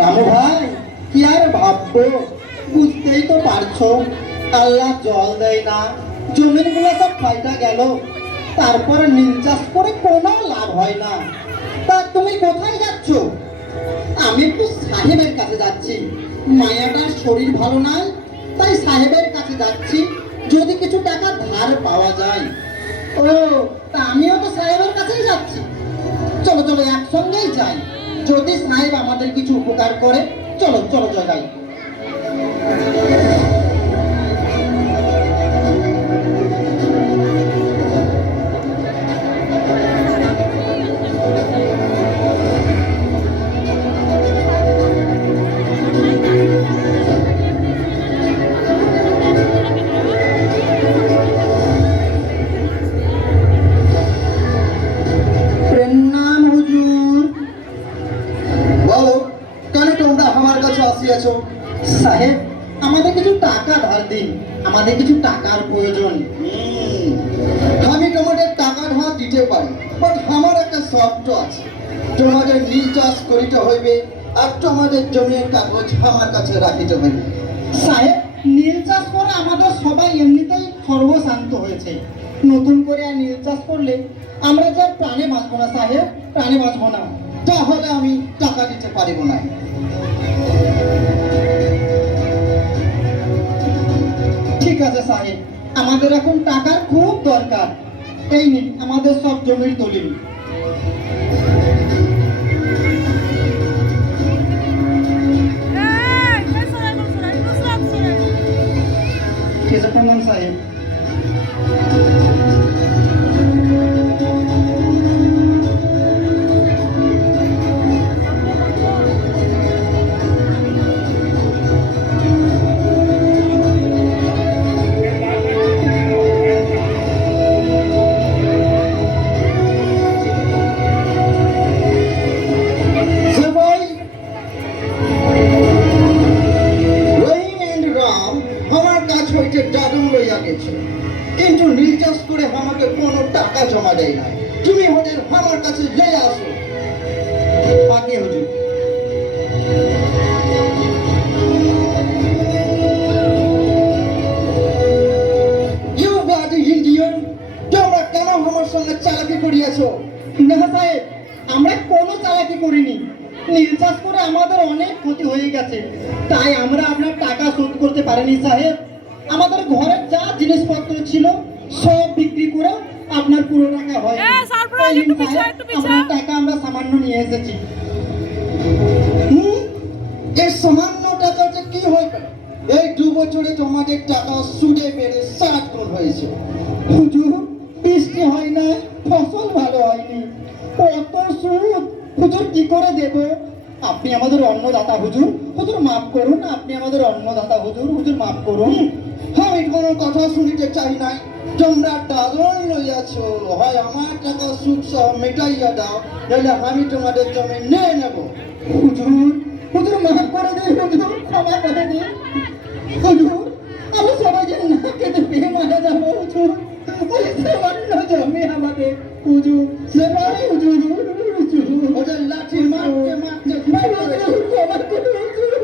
রামু ভাই, কি আর ভাববো, বুঝতেই তো পারছো, আল্লাহ জল দেয় না, জমিনগুলো সব ফাইটা গেল, তারপর নীল চাষ করে কোনো লাভ হয় না। তা তুমি কোথায় যাচ্ছ? আমি একটু সাহেবের কাছে যাচ্ছি, মায়াটার শরীর ভালো নাই, তাই সাহেবের কাছে যাচ্ছি, যদি কিছু টাকা ধার পাওয়া যায়। ও, তা আমিও তো সাহেবের কাছেই যাচ্ছি। চলো চলো একসঙ্গেই যাই, যদি সাহেব আমাদের কিছু উপকার করে। চলো চলো জগাই। প্রণাম হুজুর। বলো, কেন তোমরা আমার কাছে আসিয়াছো? সাহেব, আমাদের কিছু টাকা ধার দিন, আমাদের কিছু টাকার প্রয়োজন। আমি তোমাদের টাকা ধার দিতে পারি, বাট আমার একটা শর্ত আছে, তোমাদের নীল চাষ করিতে হইবে, আর তোমাদের জমির কাগজ আমার কাছে রাখিতে হইবে। সাহেব, নীল চাষ করে আমাদের সবাই এমনিতেই সর্বশান্ত হয়েছে, নতুন করে আর নীল চাষ করলে আমরা যা প্রাণে বাঁচবো না সাহেব, প্রাণে বাঁচবো না। তাহলে আমি টাকা দিতে পারিব না। ঠিক আছে সাহেব, আমাদের এখন টাকার খুব দরকার, এই নিন আমাদের সব জমির দলিল। ঠিক আছে প্রণাম সাহেব। কিন্তু নীল চাষ করে আমাকে কোনো টাকা জমা দেয় না, তুমি ওদের আমার কাছে লে আসো। আগে হুজুর। ইউ ব্লাডি ইন্ডিয়ান, তোমরা কেন আমার সঙ্গে চালাকি করিয়াছো? না সাহেব, আমরা কোনো চালাকি করিনি, নীল চাষ করে আমাদের অনেক ক্ষতি হয়ে গেছে, তাই আমরা আপনার টাকা শোধ করতে পারিনি সাহেব। আমাদের ঘরের যা জিনিসপত্র ছিল সব বিক্রি করে আপনার পুরো টাকা হয়, আপনার টাকা আমরা সামান্য নিয়ে এসেছি। এই সামান্য টাকাতে কি হয়েছে? এই 2 বছরে তোমাদের টাকা সুদে বেড়ে 7 গুণ হয়েছে। হুজুর, বৃষ্টি হয় না, ফসল ভালো হয়নি, কত সুদ হুজুর কি করে দেব? আপনি আমাদের অন্নদাতা হুজুর, হুজুর মাফ করুন, আপনি আমাদের অন্নদাতা হুজুর, হুজুর মাফ করুন। আমি কোনো কথা শুনিতে চাই নাই, তোমরা দাদন লইয়াছ, হয় আমার টাকা সুদ সহ মেটাইয়া দাও, নাহলে আমি তোমাদের জমি নিয়ে নেব। হুজুর, হুজুর মাফ করে দিন, হুজুর ক্ষমা করে দিন হুজুর, আমি সবাইকে না খেতে পেয়ে মারা যাবো হুজুর, ওই সামান্য জমি আমাদের হুজুর, সেবাই হুজুর, হুজুর ওদের লাঠি মারতে মারতে ক্ষমা করে দিন হুজুর।